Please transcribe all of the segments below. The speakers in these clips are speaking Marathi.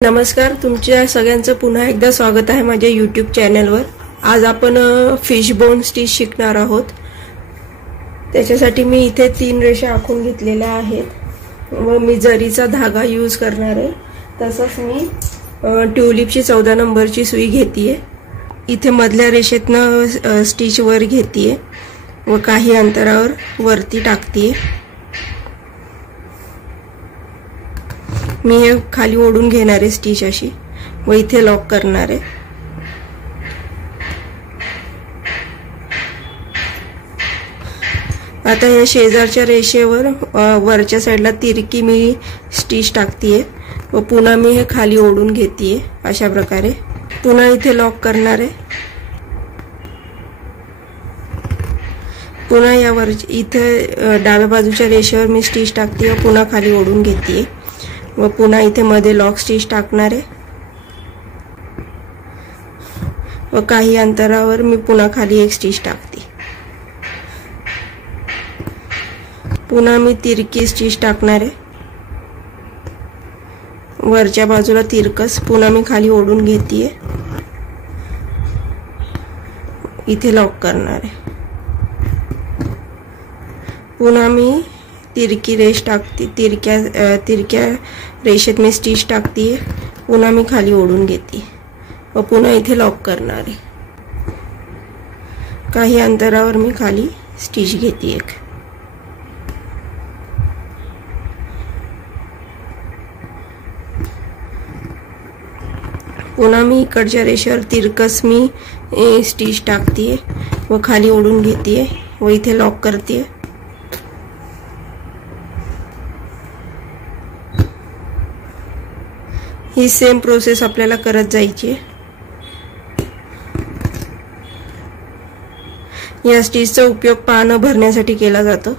नमस्कार, तुमच्या सगळ्यांचं पुन्हा एकदा स्वागत आहे माझ्या YouTube चॅनलवर। आज आपण फिश बोन स्टिच शिकणार आहोत। त्याच्यासाठी मी इथे 3 रेषा आखून घेतलेल्या आहेत व मी जरीचा धागा यूज करणार आहे। तसंच मी ट्यूलिपची 14 नंबरची सुई घेतीये। इथे मधल्या रेषेतनं स्टिच वर घेतीये व काही अंतरावर वरती टाकतीये। मी हे खाली ओढून घेणार आहे स्टिच अशी व इथे लॉक करणार आहे। आता या शेजारच्या रेषेवर वरच्या साइडला तिरकी मी स्टिच टाकतीये व पुन्हा मी हे खाली ओढून घेतीये अशा प्रकारे। पुन्हा इथे लॉक करणार आहे। पुन्हा यावर इथे डाव्या बाजूच्या रेषेवर मी स्टिच टाकते व पुन्हा खाली ओढून घेतीये व पुन्हा इथे मध्ये लॉक स्टिच टाकणार आहे व काही अंतरावर मी पुन्हा खाली एक स्टिच टाकते। पुन्हा मी तिरकी स्टिच टाकणार आहे। वरच्या बाजूला तिरकस पुन्हा मी खाली ओढून घेतीये, इथे लॉक करणार आहे। पुन्हा मी तिरकी रेष टाकते, तिरक्या रेषेत मी स्टिच टाकते, पुन्हा मी खाली ओढून घेते व पुन्हा इथे लॉक करणार आहे। काही अंतरावर मी खाली स्टिच घेते एक। पुन्हा मी इकडच्या रेषेवर तिरकस मी स्टिच टाकते व खाली ओढून घेते व इथे लॉक करते। ही सेम प्रोसेस आपल्याला करत जायची आहे। या स्टिचचा उपयोग पान भरण्यासाठी केला जातो।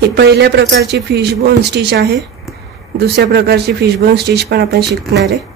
ही पहिल्या प्रकारची फिश बोन स्टिच आहे। दुसऱ्या प्रकारची फिश बोन स्टिच पण आपण शिकणार आहे।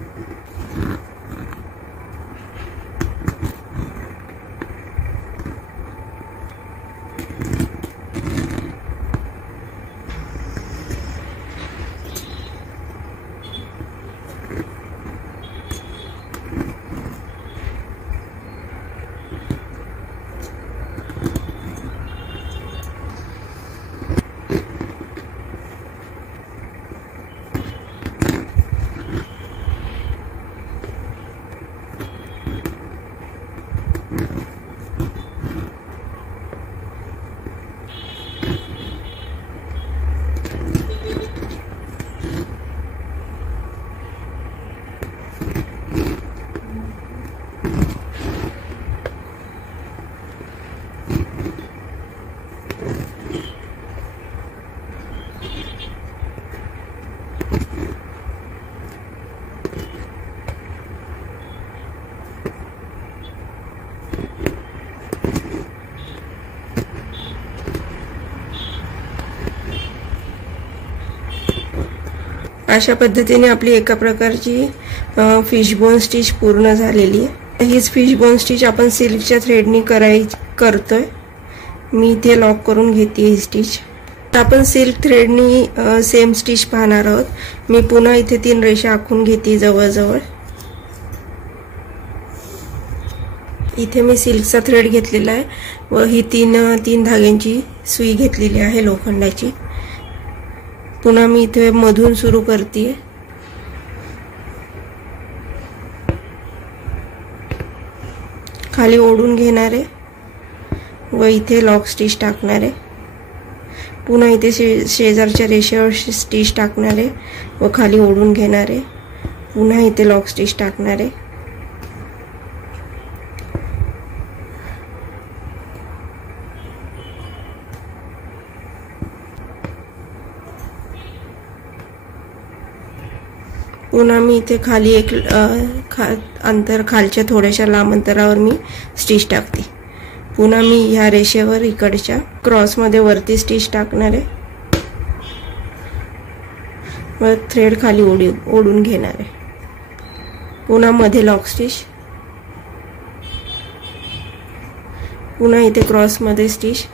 अशा पद्धतीने आपली एका प्रकारची फिश बोन स्टिच पूर्ण झालेली आहे। हीच फिश बोन स्टिच आपण सिल्कच्या थ्रेडनी करतोय। मी इथे लॉक करून घेते ही स्टिच। आपण सिल्क थ्रेडनी सेम स्टिच पाहणार आहोत। मी पुन्हा इथे 3 रेषा आखून घेते जवळ। इथे मी सिल्कचा थ्रेड घेतलेला आहे व ही 3 धाग्यांची सुई घेतलेली आहे लोखंडाची। पुन्हा मी इथे मधून सुरू करते। खाली ओढून घेणार आहे व इथे लॉक स्टिच टाकणार आहे। पुन्हा इथे शेजारच्या रेषेवर स्टिच टाकणार आहे व खाली ओढून घेणार आहे। पुन्हा इथे लॉक स्टिच टाकणार आहे। पुन्हा मी इथे खाली एक अंतर खालच्या थोड्याशा लांब अंतरावर मी स्टिच टाकते। पुन्हा मी ह्या रेषेवर इकडच्या क्रॉस मध्ये वरती स्टिच टाकणार आहे व थ्रेड खाली ओढून घेणार आहे। पुन्हा मध्ये लॉक स्टिच, पुन्हा इथे क्रॉस मध्ये स्टिच,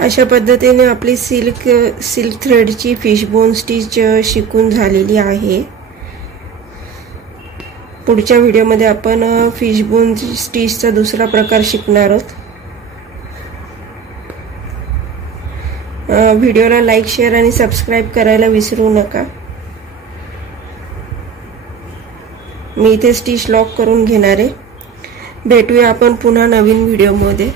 अशा पद्धतीने आपली सिल्क थ्रेडची फिशबोन स्टिच शिकून झालेली आहे। पुढच्या व्हिडिओमध्ये आपण फिशबोन स्टिचचा दुसरा प्रकार शिकणार आहोत। व्हिडिओला लाईक, शेअर आणि सबस्क्राइब करायला विसरू नका। मी इथे स्टिच लॉक करून घेणार आहे। भेटूया आपण पुन्हा नवीन व्हिडिओमध्ये।